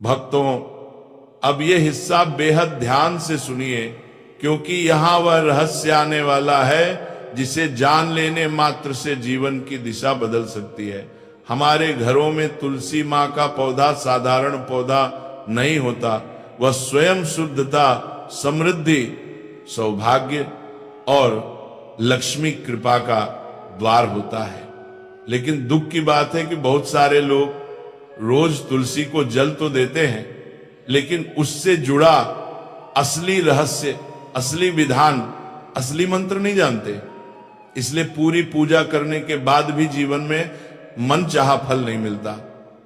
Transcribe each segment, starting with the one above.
भक्तों, अब ये हिस्सा बेहद ध्यान से सुनिए, क्योंकि यहां वह रहस्य आने वाला है जिसे जान लेने मात्र से जीवन की दिशा बदल सकती है। हमारे घरों में तुलसी माँ का पौधा साधारण पौधा नहीं होता, वह स्वयं शुद्धता, समृद्धि, सौभाग्य और लक्ष्मी कृपा का द्वार होता है। लेकिन दुख की बात है कि बहुत सारे लोग रोज तुलसी को जल तो देते हैं, लेकिन उससे जुड़ा असली रहस्य, असली विधान, असली मंत्र नहीं जानते। इसलिए पूरी पूजा करने के बाद भी जीवन में मन चाहा फल नहीं मिलता,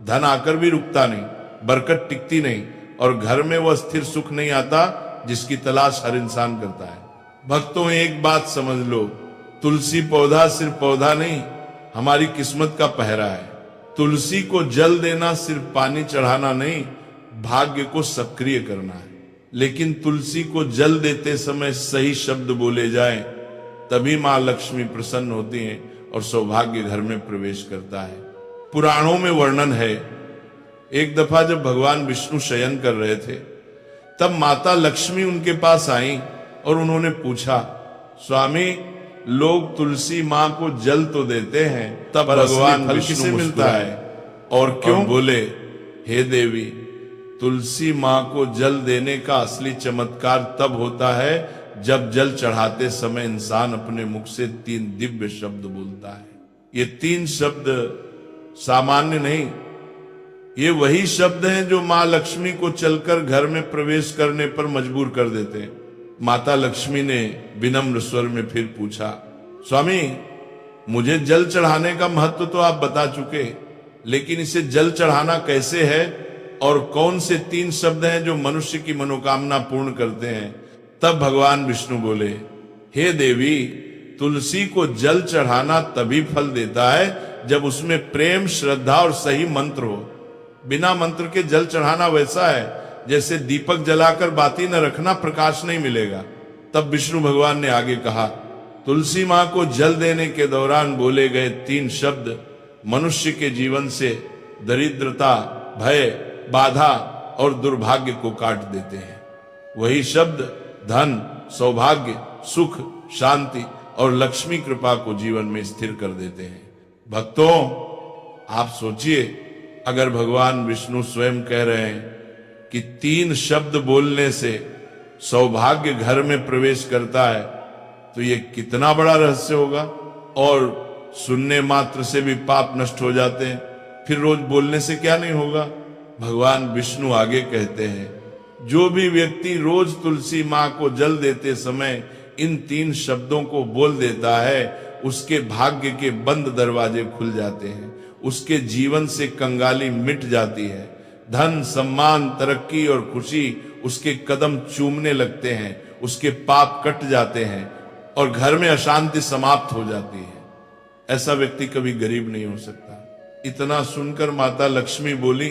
धन आकर भी रुकता नहीं, बरकत टिकती नहीं, और घर में वह स्थिर सुख नहीं आता जिसकी तलाश हर इंसान करता है। भक्तों, एक बात समझ लो, तुलसी पौधा सिर्फ पौधा नहीं, हमारी किस्मत का पहरा है। तुलसी को जल देना सिर्फ पानी चढ़ाना नहीं, भाग्य को सक्रिय करना है। लेकिन तुलसी को जल देते समय सही शब्द बोले जाएं, तभी मां लक्ष्मी प्रसन्न होती हैं और सौभाग्य घर में प्रवेश करता है। पुराणों में वर्णन है, एक दफा जब भगवान विष्णु शयन कर रहे थे, तब माता लक्ष्मी उनके पास आई और उन्होंने पूछा, स्वामी, लोग तुलसी माँ को जल तो देते हैं, तब भगवान फल किसे मिलता है और क्यों? और बोले, हे देवी, तुलसी माँ को जल देने का असली चमत्कार तब होता है जब जल चढ़ाते समय इंसान अपने मुख से 3 दिव्य शब्द बोलता है। ये 3 शब्द सामान्य नहीं, ये वही शब्द हैं जो माँ लक्ष्मी को चलकर घर में प्रवेश करने पर मजबूर कर देते हैं। माता लक्ष्मी ने विनम्र स्वर में फिर पूछा, स्वामी, मुझे जल चढ़ाने का महत्व तो आप बता चुके, लेकिन इसे जल चढ़ाना कैसे है और कौन से 3 शब्द हैं जो मनुष्य की मनोकामना पूर्ण करते हैं? तब भगवान विष्णु बोले, हे देवी, तुलसी को जल चढ़ाना तभी फल देता है जब उसमें प्रेम, श्रद्धा और सही मंत्र हो। बिना मंत्र के जल चढ़ाना वैसा है जैसे दीपक जलाकर बाती न रखना, प्रकाश नहीं मिलेगा। तब विष्णु भगवान ने आगे कहा, तुलसी माँ को जल देने के दौरान बोले गए 3 शब्द मनुष्य के जीवन से दरिद्रता, भय, बाधा और दुर्भाग्य को काट देते हैं। वही शब्द धन, सौभाग्य, सुख, शांति और लक्ष्मी कृपा को जीवन में स्थिर कर देते हैं। भक्तों, आप सोचिए, अगर भगवान विष्णु स्वयं कह रहे हैं कि 3 शब्द बोलने से सौभाग्य घर में प्रवेश करता है, तो ये कितना बड़ा रहस्य होगा। और सुनने मात्र से भी पाप नष्ट हो जाते हैं, फिर रोज बोलने से क्या नहीं होगा। भगवान विष्णु आगे कहते हैं, जो भी व्यक्ति रोज तुलसी माँ को जल देते समय इन 3 शब्दों को बोल देता है, उसके भाग्य के बंद दरवाजे खुल जाते हैं, उसके जीवन से कंगाली मिट जाती है, धन, सम्मान, तरक्की और खुशी उसके कदम चूमने लगते हैं, उसके पाप कट जाते हैं और घर में अशांति समाप्त हो जाती है। ऐसा व्यक्ति कभी गरीब नहीं हो सकता। इतना सुनकर माता लक्ष्मी बोली,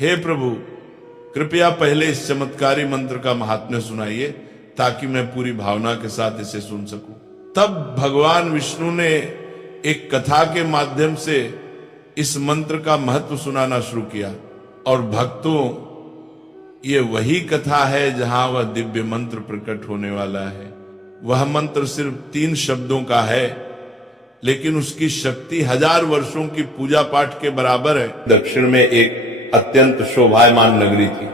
हे प्रभु, कृपया पहले इस चमत्कारी मंत्र का महात्म्य सुनाइए ताकि मैं पूरी भावना के साथ इसे सुन सकूं। तब भगवान विष्णु ने एक कथा के माध्यम से इस मंत्र का महत्व सुनाना शुरू किया। और भक्तों, ये वही कथा है जहां वह दिव्य मंत्र प्रकट होने वाला है। वह मंत्र सिर्फ 3 शब्दों का है, लेकिन उसकी शक्ति 1000 वर्षों की पूजा पाठ के बराबर है। दक्षिण में एक अत्यंत शोभायमान नगरी थी।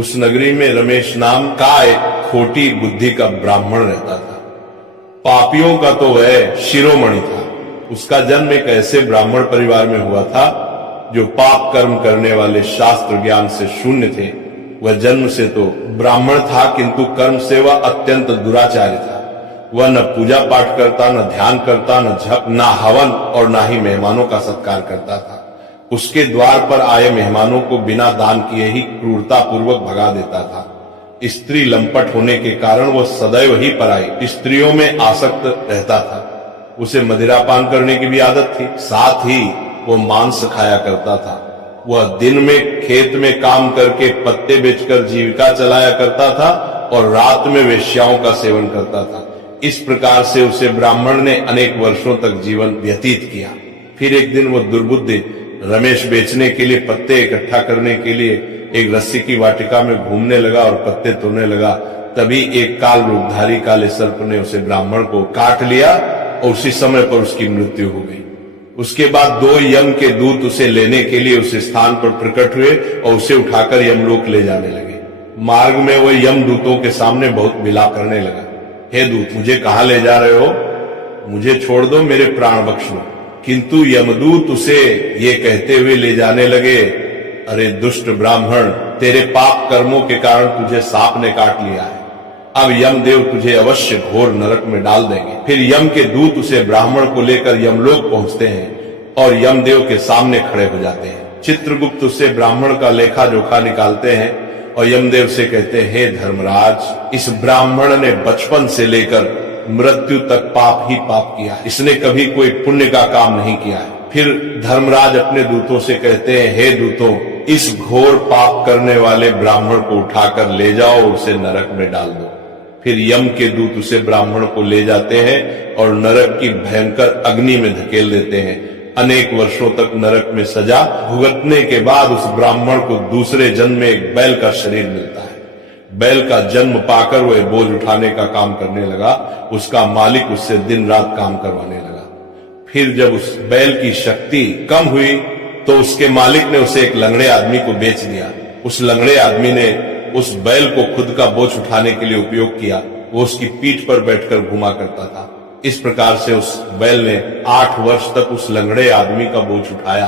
उस नगरी में रमेश नाम का एक खोटी बुद्धि का ब्राह्मण रहता था। पापियों का तो वह शिरोमणि था। उसका जन्म एक ऐसे ब्राह्मण परिवार में हुआ था जो पाप कर्म करने वाले शास्त्र ज्ञान से शून्य थे। वह जन्म से तो ब्राह्मण था, किंतु कर्म से वह अत्यंत दुराचारी था। वह न पूजा पाठ करता, न ध्यान करता, न जप, न हवन और न ही मेहमानों का सत्कार करता था। उसके द्वार पर आए मेहमानों को बिना दान किए ही क्रूरता पूर्वक भगा देता था। स्त्री लंपट होने के कारण वह सदैव ही पराई स्त्रियों में आसक्त रहता था। उसे मदिरापान करने की भी आदत थी, साथ ही वह मांस खाया करता था। वह दिन में खेत में काम करके पत्ते बेचकर जीविका चलाया करता था और रात में वेश्याओं का सेवन करता था। इस प्रकार से उसे ब्राह्मण ने अनेक वर्षों तक जीवन व्यतीत किया। फिर एक दिन वह दुर्बुद्धि रमेश बेचने के लिए पत्ते इकट्ठा करने के लिए एक रस्सी की वाटिका में घूमने लगा और पत्ते तोड़ने लगा, तभी एक काल रूपधारी काले सर्प ने उसे ब्राह्मण को काट लिया और उसी समय पर उसकी मृत्यु हो गई। उसके बाद 2 यम के दूत उसे लेने के लिए उस स्थान पर प्रकट हुए और उसे उठाकर यमलोक ले जाने लगे। मार्ग में वो यम दूतों के सामने बहुत विलाप करने लगा, हे दूत, मुझे कहां ले जा रहे हो? मुझे छोड़ दो, मेरे प्राण बख्श लो। किंतु यमदूत उसे ये कहते हुए ले जाने लगे, अरे दुष्ट ब्राह्मण, तेरे पाप कर्मों के कारण तुझे सांप ने काट लिया है, अब यमदेव तुझे अवश्य घोर नरक में डाल देंगे। फिर यम के दूत उसे ब्राह्मण को लेकर यमलोक पहुंचते हैं और यमदेव के सामने खड़े हो जाते हैं। चित्रगुप्त उससे ब्राह्मण का लेखा जोखा निकालते हैं और यमदेव से कहते हैं, हे धर्मराज, इस ब्राह्मण ने बचपन से लेकर मृत्यु तक पाप ही पाप किया है, इसने कभी कोई पुण्य का काम नहीं किया है। फिर धर्मराज अपने दूतों से कहते हैं, हे दूतों, इस घोर पाप करने वाले ब्राह्मण को उठाकर ले जाओ और उसे नरक में डाल दो। फिर यम के दूत उसे ब्राह्मण को ले जाते हैं और नरक की भयंकर अग्नि में धकेल देते हैं। अनेक वर्षों तक नरक में सजा भुगतने के बाद उस ब्राह्मण को दूसरे जन्म में एक बैल का शरीर मिलता है। बैल का जन्म पाकर वह बोझ उठाने का काम करने लगा। उसका मालिक उससे दिन रात काम करवाने लगा। फिर जब उस बैल की शक्ति कम हुई तो उसके मालिक ने उसे एक लंगड़े आदमी को बेच दिया। उस लंगड़े आदमी ने उस बैल को खुद का बोझ उठाने के लिए उपयोग किया। वो उसकी पीठ पर बैठकर घुमा करता था। इस प्रकार से उस बैल ने 8 वर्ष तक उस लंगड़े आदमी का बोझ उठाया।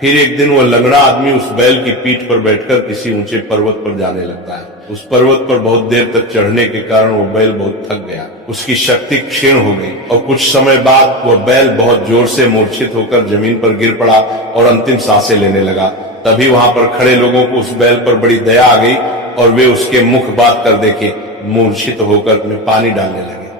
फिर एक दिन वो लंगड़ा आदमी उस बैल की पीठ पर बैठकर किसी ऊंचे पर्वत पर जाने लगता है। उस पर्वत पर बहुत देर तक चढ़ने के कारण वो बैल बहुत थक गया, उसकी शक्ति क्षीण हो गई और कुछ समय बाद वह बैल बहुत जोर से मूर्छित होकर जमीन पर गिर पड़ा और अंतिम सांसें लेने लगा। तभी वहां पर खड़े लोगों को उस बैल पर बड़ी दया आ गई और वे उसके मुख बात कर देखे मूर्छित होकर में पानी डालने लगे।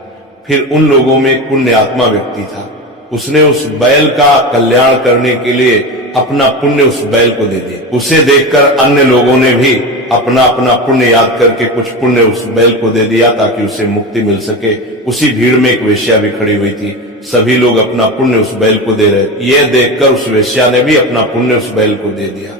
फिर उन लोगों में एक पुण्य आत्मा व्यक्ति था। उसने उस बैल का कल्याण करने के लिए अपना पुण्य उस बैल को दे दिया। उसे देखकर अन्य लोगों ने भी अपना अपना पुण्य याद करके कुछ पुण्य उस बैल को दे दिया ताकि उसे मुक्ति मिल सके। उसी भीड़ में एक वेश्या भी खड़ी हुई थी। सभी लोग अपना पुण्य उस बैल को दे रहे। यह देखकर उस वेश्या ने भी अपना पुण्य उस बैल को दे दिया।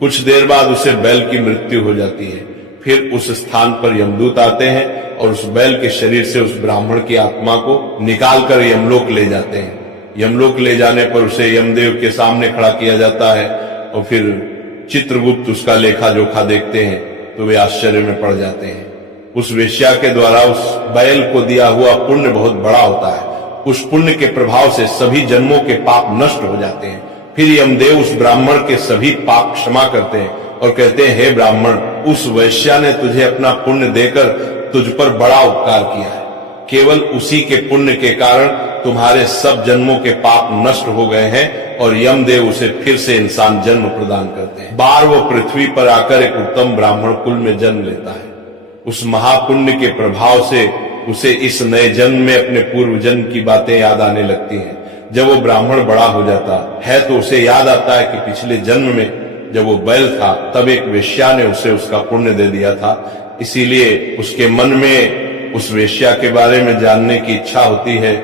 कुछ देर बाद उसे बैल की मृत्यु हो जाती है। फिर उस स्थान पर यमदूत आते हैं और उस बैल के शरीर से उस ब्राह्मण की आत्मा को निकालकर यमलोक ले जाते हैं। यमलोक ले जाने पर उसे यमदेव के सामने खड़ा किया जाता है और फिर चित्रगुप्त उसका लेखा जोखा देखते हैं तो वे आश्चर्य में पड़ जाते हैं। उस वेश्या के द्वारा उस बैल को दिया हुआ पुण्य बहुत बड़ा होता है। उस पुण्य के प्रभाव से सभी जन्मों के पाप नष्ट हो जाते हैं। फिर यमदेव उस ब्राह्मण के सभी पाप क्षमा करते हैं और कहते हैं, हे ब्राह्मण, उस वैश्या ने तुझे अपना पुण्य देकर तुझ पर बड़ा उपकार किया है। केवल उसी के पुण्य के कारण तुम्हारे सब जन्मों के पाप नष्ट हो गए हैं और यमदेव उसे फिर से इंसान जन्म प्रदान करते हैं। बार वो पृथ्वी पर आकर एक उत्तम ब्राह्मण कुल में जन्म लेता है। उस महापुण्य के प्रभाव से उसे इस नए जन्म में अपने पूर्व जन्म की बातें याद आने लगती हैं। जब वो ब्राह्मण बड़ा हो जाता है तो उसे याद आता है कि पिछले जन्म में जब वो बैल था तब एक वेश्या ने उसे उसका पुण्य दे दिया था। इसीलिए उसके मन में उस वेश्या के बारे में जानने की इच्छा होती है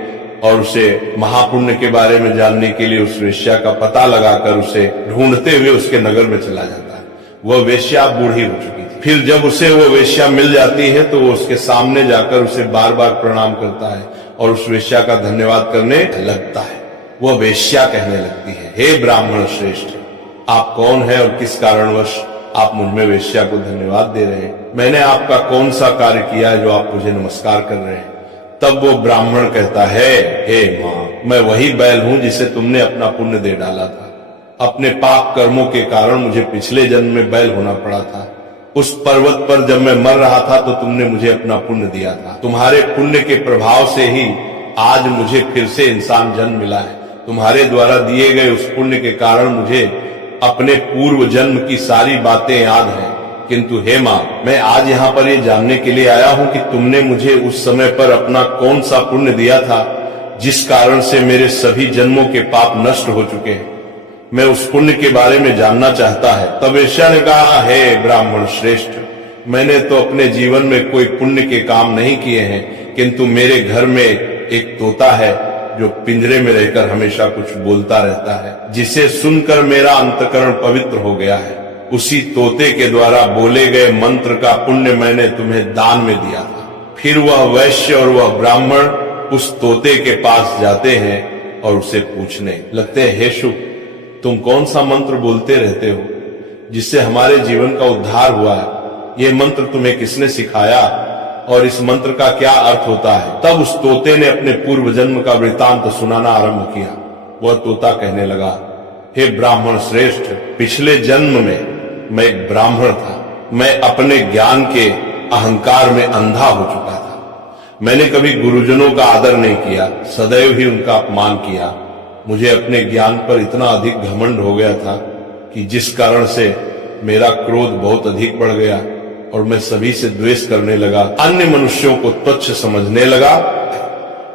और उसे महापुण्य के बारे में जानने के लिए उस वेश्या का पता लगाकर उसे ढूंढते हुए उसके नगर में चला जाता है। वह वेश्या बूढ़ी हो चुकी थी। फिर जब उसे वो वेश्या मिल जाती है तो वो उसके सामने जाकर उसे बार बार प्रणाम करता है और उस वेश्या का धन्यवाद करने लगता है। वह वेश्या कहने लगती है, हे ब्राह्मण श्रेष्ठ, आप कौन है और किस कारणवश आप मुझ में वेश्या को धन्यवाद दे रहे हैं? मैंने आपका कौन सा कार्य किया है जो आप मुझे नमस्कार कर रहे हैं? तब वो ब्राह्मण कहता है, हे माँ, मैं वही बैल हूं जिसे तुमने अपना पुण्य दे डाला था। अपने पाप कर्मों के कारण मुझे पिछले जन्म में बैल होना पड़ा था। उस पर्वत पर जब मैं मर रहा था तो तुमने मुझे अपना पुण्य दिया था। तुम्हारे पुण्य के प्रभाव से ही आज मुझे फिर से इंसान जन्म मिला है। तुम्हारे द्वारा दिए गए उस पुण्य के कारण मुझे अपने पूर्व जन्म की सारी बातें याद हैं। किंतु हे माँ, मैं आज यहाँ पर ये जानने के लिए आया हूँ कि तुमने मुझे उस समय पर अपना कौन सा पुण्य दिया था जिस कारण से मेरे सभी जन्मों के पाप नष्ट हो चुके हैं। मैं उस पुण्य के बारे में जानना चाहता है। तब वेश्या ने कहा, हे ब्राह्मण श्रेष्ठ, मैंने तो अपने जीवन में कोई पुण्य के काम नहीं किए हैं, किंतु मेरे घर में एक तोता है जो पिंजरे में रहकर हमेशा कुछ बोलता रहता है, जिसे सुनकर मेरा अंतकरण पवित्र हो गया है। उसी तोते के द्वारा बोले गए मंत्र का पुण्य मैंने तुम्हें दान में दिया था। फिर वह वैश्य और वह ब्राह्मण उस तोते के पास जाते हैं और उसे पूछने लगते हैं, हे शुक, तुम कौन सा मंत्र बोलते रहते हो जिससे हमारे जीवन का उद्धार हुआ है? ये मंत्र तुम्हें किसने सिखाया और इस मंत्र का क्या अर्थ होता है? तब उस तोते ने अपने पूर्व जन्म का वृतांत सुनाना आरंभ किया। वह तोता कहने लगा, हे ब्राह्मण श्रेष्ठ, पिछले जन्म में मैं एक ब्राह्मण था। मैं अपने ज्ञान के अहंकार में अंधा हो चुका था। मैंने कभी गुरुजनों का आदर नहीं किया, सदैव ही उनका अपमान किया। मुझे अपने ज्ञान पर इतना अधिक घमंड हो गया था कि जिस कारण से मेरा क्रोध बहुत अधिक बढ़ गया और मैं सभी से द्वेष करने लगा, अन्य मनुष्यों को तुच्छ समझने लगा,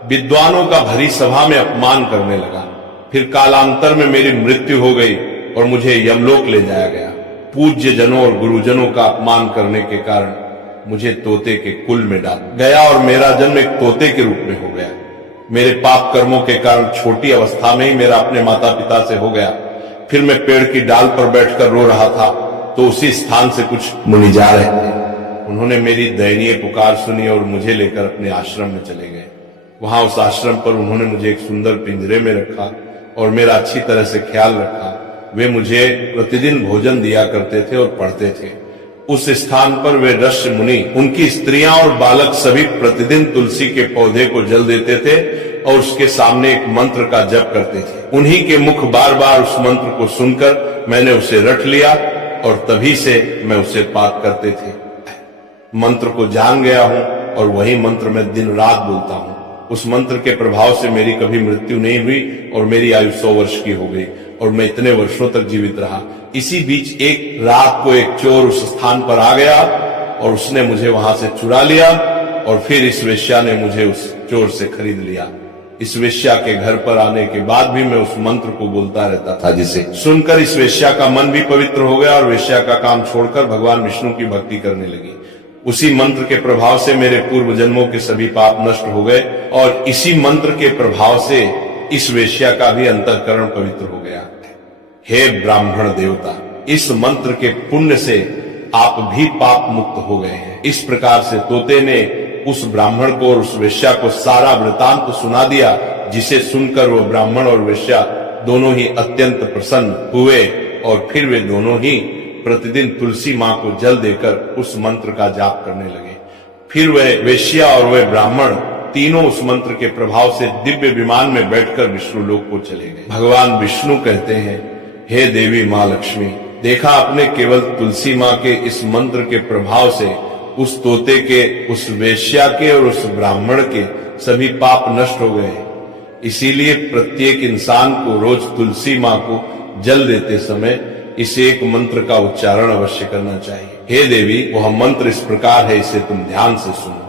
विद्वानों का भरी सभा में अपमान करने लगा। फिर कालांतर में मेरी मृत्यु हो गई और मुझे यमलोक ले जाया गया। पूज्य जनों और गुरुजनों का अपमान करने के कारण मुझे तोते के कुल में डाल गया और मेरा जन्म एक तोते के रूप में हो गया। मेरे पाप कर्मों के कारण छोटी अवस्था में ही मेरा अपने माता पिता से हो गया। फिर मैं पेड़ की डाल पर बैठकर रो रहा था तो उसी स्थान से कुछ मुनि जा रहे थे। उन्होंने मेरी दयनीय पुकार सुनी और मुझे लेकर अपने आश्रम में चले गए। वहां उस आश्रम पर उन्होंने मुझे एक सुंदर पिंजरे में रखा और मेरा अच्छी तरह से ख्याल रखा। वे मुझे प्रतिदिन भोजन दिया करते थे और पढ़ते थे। उस स्थान पर वे ऋषि मुनि, उनकी स्त्रियां और बालक सभी प्रतिदिन तुलसी के पौधे को जल देते थे और उसके सामने एक मंत्र का जप करते थे। उन्हीं के मुख बार बार उस मंत्र को सुनकर मैंने उसे रट लिया और तभी से मैं उसे पाठ करते थे। मंत्र को जान गया हूं और वही मंत्र मैं दिन रात बोलता हूं। उस मंत्र के प्रभाव से मेरी कभी मृत्यु नहीं हुई और मेरी आयु 100 वर्ष की हो गई और मैं इतने वर्षों तक जीवित रहा। इसी बीच एक रात को एक चोर उस स्थान पर आ गया और उसने मुझे वहां से चुरा लिया और फिर इस वेश्या ने मुझे उस चोर से खरीद लिया। इस वेश्या के घर पर आने के बाद भी मैं उस मंत्र को बोलता रहता था, जिसे सुनकर इस वेश्या का मन भी पवित्र हो गया और वेश्या का काम छोड़कर भगवान विष्णु की भक्ति करने लगी। उसी मंत्र के प्रभाव से मेरे पूर्व जन्मों के सभी पाप नष्ट हो गए और इसी मंत्र के प्रभाव से इस वेश्या का भी अंतःकरण पवित्र हो गया। हे ब्राह्मण देवता, इस मंत्र के पुण्य से आप भी पाप मुक्त हो गए हैं। इस प्रकार से तोते ने उस ब्राह्मण को और उस वेश्या को सारा वृतांत सुना दिया, जिसे सुनकर वो ब्राह्मण और वेश्या दोनों ही अत्यंत प्रसन्न हुए और फिर वे दोनों ही प्रतिदिन तुलसी मां को जल देकर उस मंत्र का जाप करने लगे। फिर वह वेश्या और वह ब्राह्मण तीनों उस मंत्र के प्रभाव से दिव्य विमान में बैठकर विष्णु लोक को चले गए। भगवान विष्णु कहते हैं, हे देवी मां लक्ष्मी, देखा आपने केवल तुलसी मां के इस मंत्र के प्रभाव से उस तोते के, उस वेश्या के और उस ब्राह्मण के सभी पाप नष्ट हो गए। इसीलिए प्रत्येक इंसान को रोज तुलसी मां को जल देते समय इस एक मंत्र का उच्चारण अवश्य करना चाहिए। हे देवी, वह मंत्र इस प्रकार है, इसे तुम ध्यान से सुनो।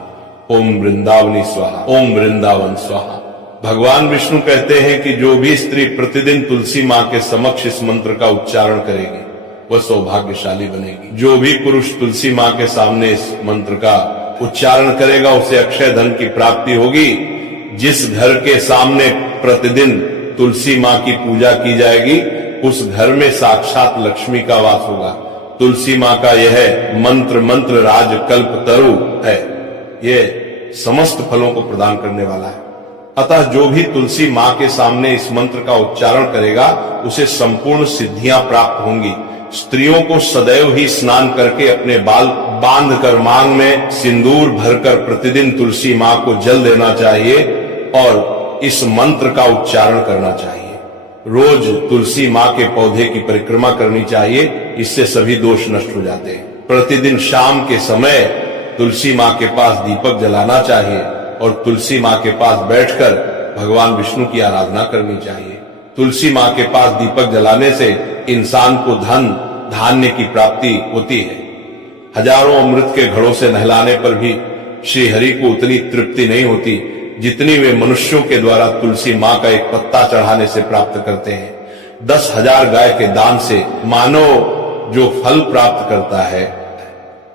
ओम वृंदावनी स्वाहा, ओम वृंदावन स्वाहा। भगवान विष्णु कहते हैं कि जो भी स्त्री प्रतिदिन तुलसी मां के समक्ष इस मंत्र का उच्चारण करेगी वह सौभाग्यशाली बनेगी। जो भी पुरुष तुलसी मां के सामने इस मंत्र का उच्चारण करेगा उसे अक्षय धन की प्राप्ति होगी। जिस घर के सामने प्रतिदिन तुलसी मां की पूजा की जाएगी उस घर में साक्षात लक्ष्मी का वास होगा। तुलसी मां का यह मंत्र राज कल्प तरु है, यह समस्त फलों को प्रदान करने वाला है। अतः जो भी तुलसी मां के सामने इस मंत्र का उच्चारण करेगा उसे संपूर्ण सिद्धियां प्राप्त होंगी। स्त्रियों को सदैव ही स्नान करके अपने बाल बांध कर मांग में सिंदूर भरकर प्रतिदिन तुलसी मां को जल देना चाहिए और इस मंत्र का उच्चारण करना चाहिए। रोज तुलसी मां के पौधे की परिक्रमा करनी चाहिए, इससे सभी दोष नष्ट हो जाते हैं। प्रतिदिन शाम के समय तुलसी मां के पास दीपक जलाना चाहिए और तुलसी मां के पास बैठकर भगवान विष्णु की आराधना करनी चाहिए। तुलसी मां के पास दीपक जलाने से इंसान को धन धान्य की प्राप्ति होती है। हजारों अमृत के घड़ों से नहलाने पर भी श्री हरि को उतनी तृप्ति नहीं होती जितनी वे मनुष्यों के द्वारा तुलसी मां का एक पत्ता चढ़ाने से प्राप्त करते हैं। 10,000 गाय के दान से मानव जो फल प्राप्त करता है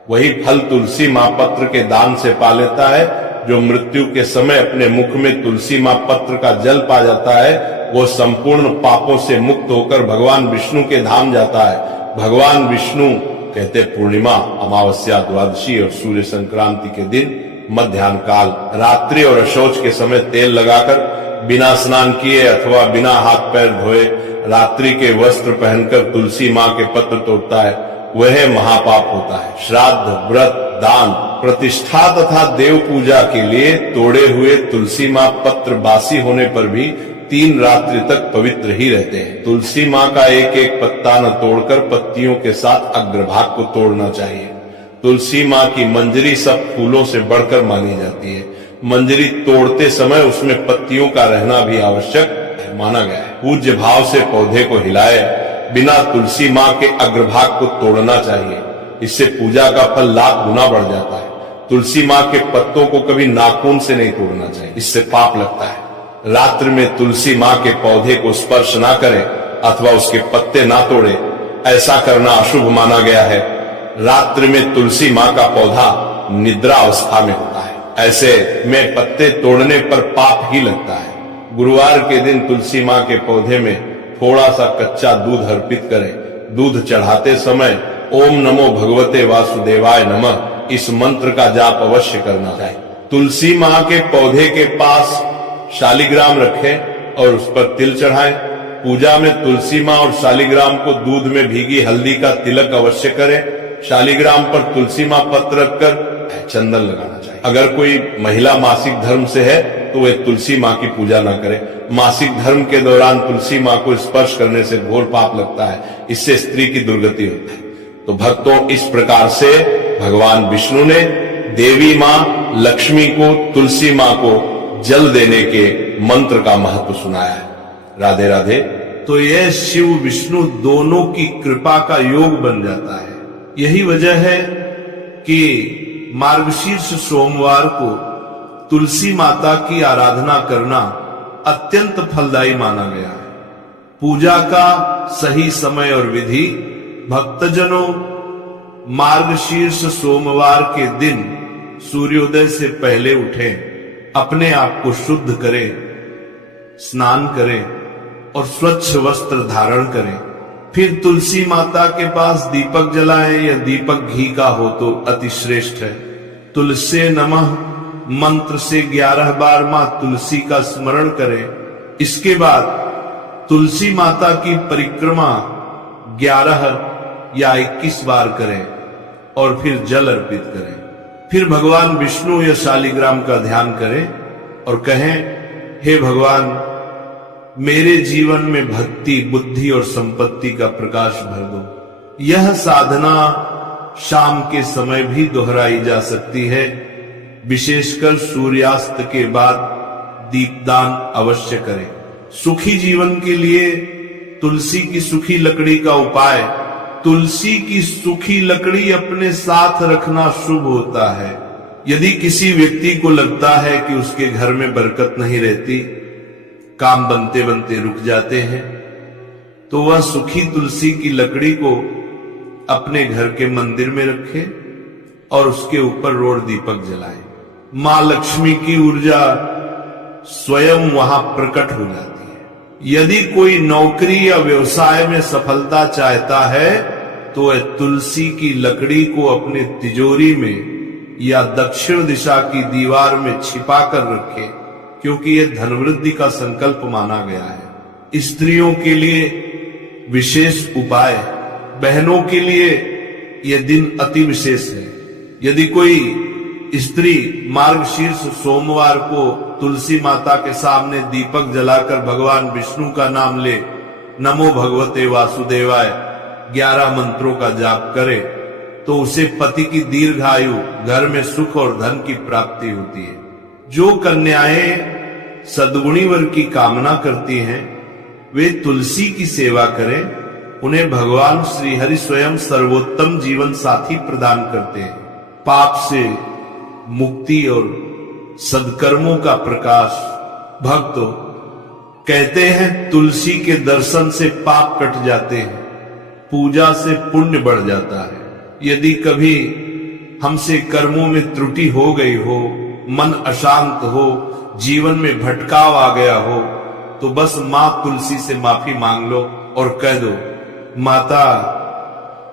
वही फल तुलसी मां पत्र के दान से पा लेता है, जो मृत्यु के समय अपने मुख में तुलसी मां पत्र का जल पा जाता है, वो संपूर्ण पापों से मुक्त होकर भगवान विष्णु के धाम जाता है। भगवान विष्णु कहते पूर्णिमा, अमावस्या, द्वादशी और सूर्य संक्रांति के दिन मध्याह्न काल रात्रि और अशौच के समय तेल लगाकर बिना स्नान किए अथवा बिना हाथ पैर धोए रात्रि के वस्त्र पहनकर तुलसी मां के पत्र तोड़ता है, वह महापाप होता है। श्राद्ध, व्रत, दान, प्रतिष्ठा तथा देव पूजा के लिए तोड़े हुए तुलसी मां पत्र बासी होने पर भी 3 रात्रि तक पवित्र ही रहते हैं। तुलसी मां का एक एक पत्ता न तोड़कर पत्तियों के साथ अग्रभाग को तोड़ना चाहिए। तुलसी मां की मंजरी सब फूलों से बढ़कर मानी जाती है। मंजरी तोड़ते समय उसमें पत्तियों का रहना भी आवश्यक माना गया है। पूज्य भाव से पौधे को हिलाए बिना तुलसी मां के अग्रभाग को तोड़ना चाहिए, इससे पूजा का फल लाख गुना बढ़ जाता है। तुलसी मां के पत्तों को कभी नाखून से नहीं तोड़ना चाहिए, इससे पाप लगता है। रात्रि में तुलसी मां के पौधे को स्पर्श ना करें अथवा उसके पत्ते ना तोड़े, ऐसा करना अशुभ माना गया है। रात्रि में तुलसी मां का पौधा निद्रा अवस्था में होता है, ऐसे में पत्ते तोड़ने पर पाप ही लगता है। गुरुवार के दिन तुलसी मां के पौधे में थोड़ा सा कच्चा दूध अर्पित करें। दूध चढ़ाते समय ओम नमो भगवते वासुदेवाय नमः इस मंत्र का जाप अवश्य करना चाहिए। तुलसी मां के पौधे के पास शालिग्राम रखें और उस पर तिल चढ़ाएं। पूजा में तुलसी मां और शालिग्राम को दूध में भीगी हल्दी का तिलक अवश्य करें। शालिग्राम पर तुलसी मां पत्र रखकर चंदन लगाना चाहिए। अगर कोई महिला मासिक धर्म से है तो वे तुलसी मां की पूजा ना करे। मासिक धर्म के दौरान तुलसी मां को स्पर्श करने से घोर पाप लगता है, इससे स्त्री की दुर्गति होती है। तो भक्तों, इस प्रकार से भगवान विष्णु ने देवी मां लक्ष्मी को तुलसी मां को जल देने के मंत्र का महत्व सुनाया है। राधे राधे। तो यह शिव विष्णु दोनों की कृपा का योग बन जाता है। यही वजह है कि मार्गशीर्ष सोमवार को तुलसी माता की आराधना करना अत्यंत फलदायी माना गया है। पूजा का सही समय और विधि, भक्तजनों मार्गशीर्ष सोमवार के दिन सूर्योदय से पहले उठें, अपने आप को शुद्ध करें, स्नान करें और स्वच्छ वस्त्र धारण करें। फिर तुलसी माता के पास दीपक जलाएं, या दीपक घी का हो तो अति श्रेष्ठ है। तुलसी नमः मंत्र से 11 बार मां तुलसी का स्मरण करें। इसके बाद तुलसी माता की परिक्रमा 11 या 21 बार करें और फिर जल अर्पित करें। फिर भगवान विष्णु या शालिग्राम का ध्यान करें और कहें, हे भगवान, मेरे जीवन में भक्ति, बुद्धि और संपत्ति का प्रकाश भर दो। यह साधना शाम के समय भी दोहराई जा सकती है। विशेषकर सूर्यास्त के बाद दीपदान अवश्य करें। सुखी जीवन के लिए तुलसी की सूखी लकड़ी का उपाय, तुलसी की सूखी लकड़ी अपने साथ रखना शुभ होता है। यदि किसी व्यक्ति को लगता है कि उसके घर में बरकत नहीं रहती, काम बनते बनते रुक जाते हैं, तो वह सूखी तुलसी की लकड़ी को अपने घर के मंदिर में रखे और उसके ऊपर रोड दीपक जलाए। मां लक्ष्मी की ऊर्जा स्वयं वहां प्रकट हो जाती है। यदि कोई नौकरी या व्यवसाय में सफलता चाहता है तो वह तुलसी की लकड़ी को अपने तिजोरी में या दक्षिण दिशा की दीवार में छिपा कर रखे, क्योंकि यह धनवृद्धि का संकल्प माना गया है। स्त्रियों के लिए विशेष उपाय, बहनों के लिए यह दिन अति विशेष है। यदि कोई स्त्री मार्गशीर्ष सोमवार को तुलसी माता के सामने दीपक जलाकर भगवान विष्णु का नाम ले, नमो भगवते वासुदेवाय 11 मंत्रों का जाप करे, तो उसे पति की दीर्घायु, घर में सुख और धन की प्राप्ति होती है। जो कन्याएं सद्गुणी वर की कामना करती हैं, वे तुलसी की सेवा करें। उन्हें भगवान श्री हरि स्वयं सर्वोत्तम जीवन साथी प्रदान करते हैं। पाप से मुक्ति और सदकर्मों का प्रकाश। भक्तों, कहते हैं तुलसी के दर्शन से पाप कट जाते हैं, पूजा से पुण्य बढ़ जाता है। यदि कभी हमसे कर्मों में त्रुटि हो गई हो, मन अशांत हो, जीवन में भटकाव आ गया हो, तो बस मां तुलसी से माफी मांग लो और कह दो, माता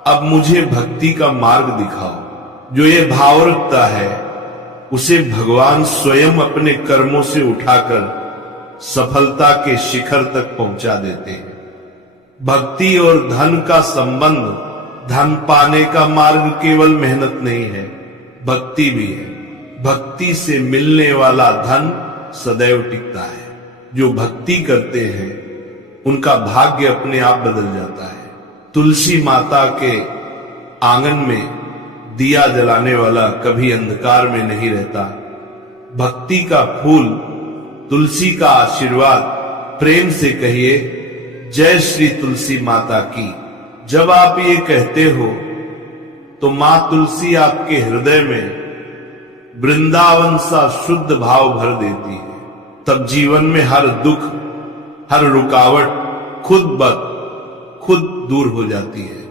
अब मुझे भक्ति का मार्ग दिखाओ। जो ये भाव रखता है उसे भगवान स्वयं अपने कर्मों से उठाकर सफलता के शिखर तक पहुंचा देते हैं। भक्ति और धन का संबंध, धन पाने का मार्ग केवल मेहनत नहीं है, भक्ति भी है। भक्ति से मिलने वाला धन सदैव टिकता है। जो भक्ति करते हैं उनका भाग्य अपने आप बदल जाता है। तुलसी माता के आंगन में दिया जलाने वाला कभी अंधकार में नहीं रहता। भक्ति का फूल, तुलसी का आशीर्वाद, प्रेम से कहिए जय श्री तुलसी माता की। जब आप ये कहते हो तो मां तुलसी आपके हृदय में वृंदावन सा शुद्ध भाव भर देती है। तब जीवन में हर दुख, हर रुकावट खुद दूर हो जाती है।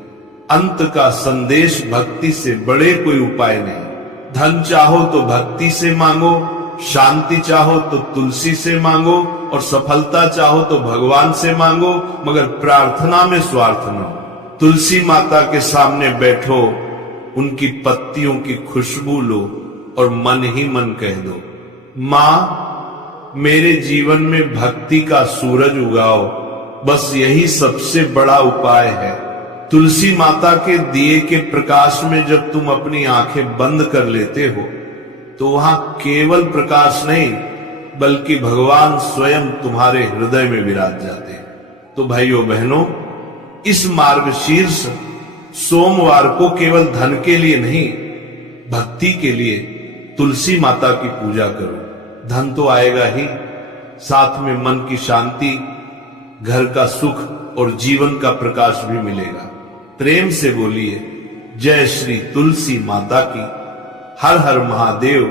अंत का संदेश भक्ति से बड़े कोई उपाय नहीं। धन चाहो तो भक्ति से मांगो, शांति चाहो तो तुलसी से मांगो, और सफलता चाहो तो भगवान से मांगो, मगर प्रार्थना में स्वार्थ न हो। तुलसी माता के सामने बैठो, उनकी पत्तियों की खुशबू लो और मन ही मन कह दो, मां मेरे जीवन में भक्ति का सूरज उगाओ। बस यही सबसे बड़ा उपाय है। तुलसी माता के दिए के प्रकाश में जब तुम अपनी आंखें बंद कर लेते हो तो वहां केवल प्रकाश नहीं बल्कि भगवान स्वयं तुम्हारे हृदय में विराज जाते हैं। तो भाइयों बहनों, इस मार्गशीर्ष सोमवार को केवल धन के लिए नहीं, भक्ति के लिए तुलसी माता की पूजा करो। धन तो आएगा ही, साथ में मन की शांति, घर का सुख और जीवन का प्रकाश भी मिलेगा। प्रेम से बोलिए जय श्री तुलसी माता की। हर हर महादेव,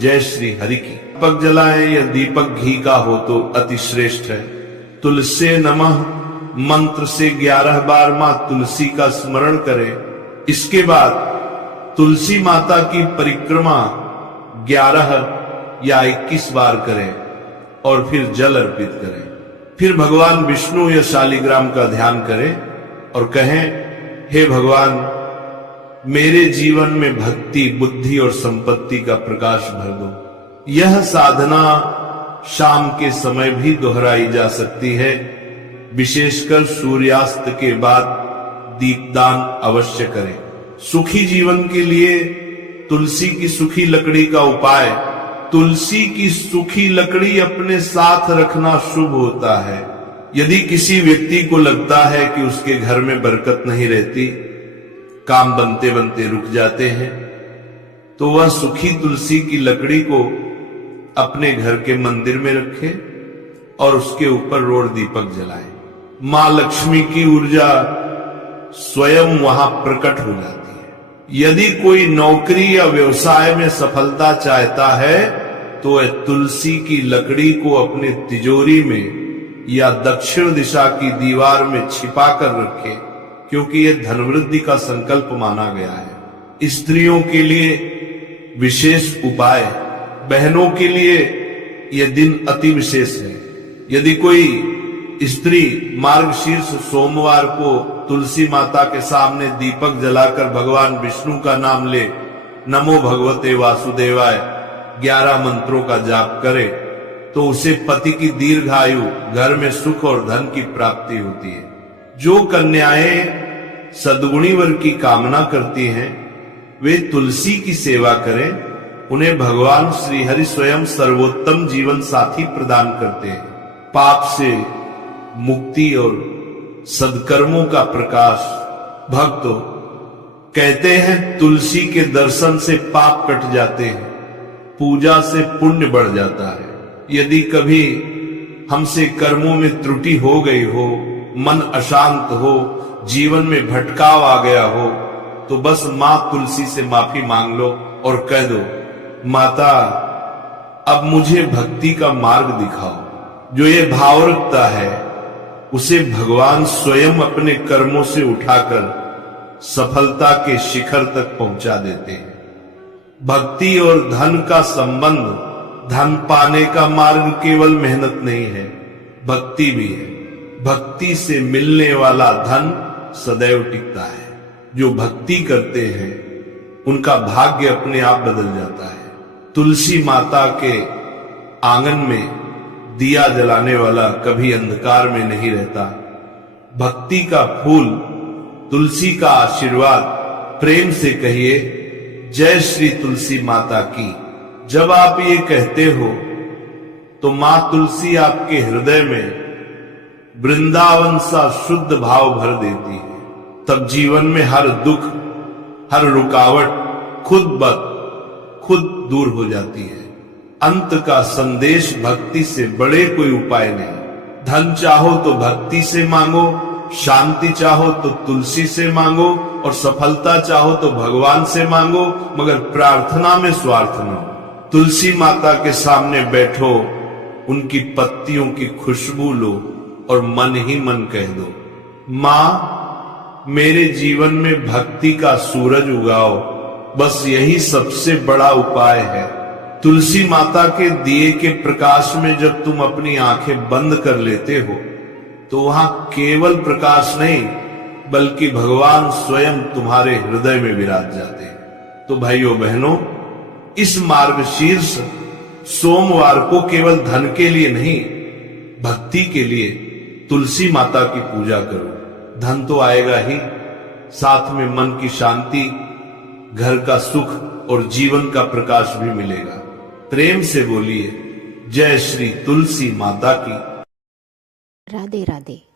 जय श्री हरि की। दीपक जलाएं या दीपक घी का हो तो अति श्रेष्ठ है। तुलसे नमः मंत्र से 11 बार मां तुलसी का स्मरण करें। इसके बाद तुलसी माता की परिक्रमा 11 या 21 बार करें और फिर जल अर्पित करें। फिर भगवान विष्णु या शालिग्राम का ध्यान करें और कहें, हे भगवान मेरे जीवन में भक्ति, बुद्धि और संपत्ति का प्रकाश भर दो। यह साधना शाम के समय भी दोहराई जा सकती है। विशेषकर सूर्यास्त के बाद दीपदान अवश्य करें। सुखी जीवन के लिए तुलसी की सूखी लकड़ी का उपाय। तुलसी की सूखी लकड़ी अपने साथ रखना शुभ होता है। यदि किसी व्यक्ति को लगता है कि उसके घर में बरकत नहीं रहती, काम बनते बनते रुक जाते हैं, तो वह सूखी तुलसी की लकड़ी को अपने घर के मंदिर में रखे और उसके ऊपर रोड़ दीपक जलाए। मां लक्ष्मी की ऊर्जा स्वयं वहां प्रकट हो जाती है। यदि कोई नौकरी या व्यवसाय में सफलता चाहता है तो वह तुलसी की लकड़ी को अपने तिजोरी में या दक्षिण दिशा की दीवार में छिपा कर रखे, क्योंकि यह धनवृद्धि का संकल्प माना गया है। स्त्रियों के लिए विशेष उपाय, बहनों के लिए यह दिन अति विशेष है। यदि कोई स्त्री मार्गशीर्ष सोमवार को तुलसी माता के सामने दीपक जलाकर भगवान विष्णु का नाम ले, नमो भगवते वासुदेवाय 11 मंत्रों का जाप करे, तो उसे पति की दीर्घायु, घर में सुख और धन की प्राप्ति होती है। जो कन्याएं सद्गुणी वर की कामना करती हैं, वे तुलसी की सेवा करें। उन्हें भगवान श्री हरि स्वयं सर्वोत्तम जीवन साथी प्रदान करते हैं। पाप से मुक्ति और सदकर्मों का प्रकाश। भक्तों, कहते हैं तुलसी के दर्शन से पाप कट जाते हैं, पूजा से पुण्य बढ़ जाता है। यदि कभी हमसे कर्मों में त्रुटि हो गई हो, मन अशांत हो, जीवन में भटकाव आ गया हो, तो बस मां तुलसी से माफी मांग लो और कह दो, माता अब मुझे भक्ति का मार्ग दिखाओ। जो ये भाव रखता है उसे भगवान स्वयं अपने कर्मों से उठाकर सफलता के शिखर तक पहुंचा देते हैं। भक्ति और धन का संबंध, धन पाने का मार्ग केवल मेहनत नहीं है, भक्ति भी है। भक्ति से मिलने वाला धन सदैव टिकता है। जो भक्ति करते हैं उनका भाग्य अपने आप बदल जाता है। तुलसी माता के आंगन में दिया जलाने वाला कभी अंधकार में नहीं रहता। भक्ति का फूल, तुलसी का आशीर्वाद, प्रेम से कहिए जय श्री तुलसी माता की। जब आप ये कहते हो तो मां तुलसी आपके हृदय में वृंदावन सा शुद्ध भाव भर देती है। तब जीवन में हर दुख, हर रुकावट खुद दूर हो जाती है। अंत का संदेश भक्ति से बड़े कोई उपाय नहीं। धन चाहो तो भक्ति से मांगो, शांति चाहो तो तुलसी से मांगो, और सफलता चाहो तो भगवान से मांगो, मगर प्रार्थना में स्वार्थ न हो। तुलसी माता के सामने बैठो, उनकी पत्तियों की खुशबू लो और मन ही मन कह दो, मां मेरे जीवन में भक्ति का सूरज उगाओ। बस यही सबसे बड़ा उपाय है। तुलसी माता के दिए के प्रकाश में जब तुम अपनी आंखें बंद कर लेते हो तो वहां केवल प्रकाश नहीं बल्कि भगवान स्वयं तुम्हारे हृदय में विराज जाते हैं। तो भाइयों बहनों, इस मार्गशीर्ष सोमवार को केवल धन के लिए नहीं, भक्ति के लिए तुलसी माता की पूजा करो। धन तो आएगा ही, साथ में मन की शांति, घर का सुख और जीवन का प्रकाश भी मिलेगा। प्रेम से बोलिए जय श्री तुलसी माता की। राधे राधे।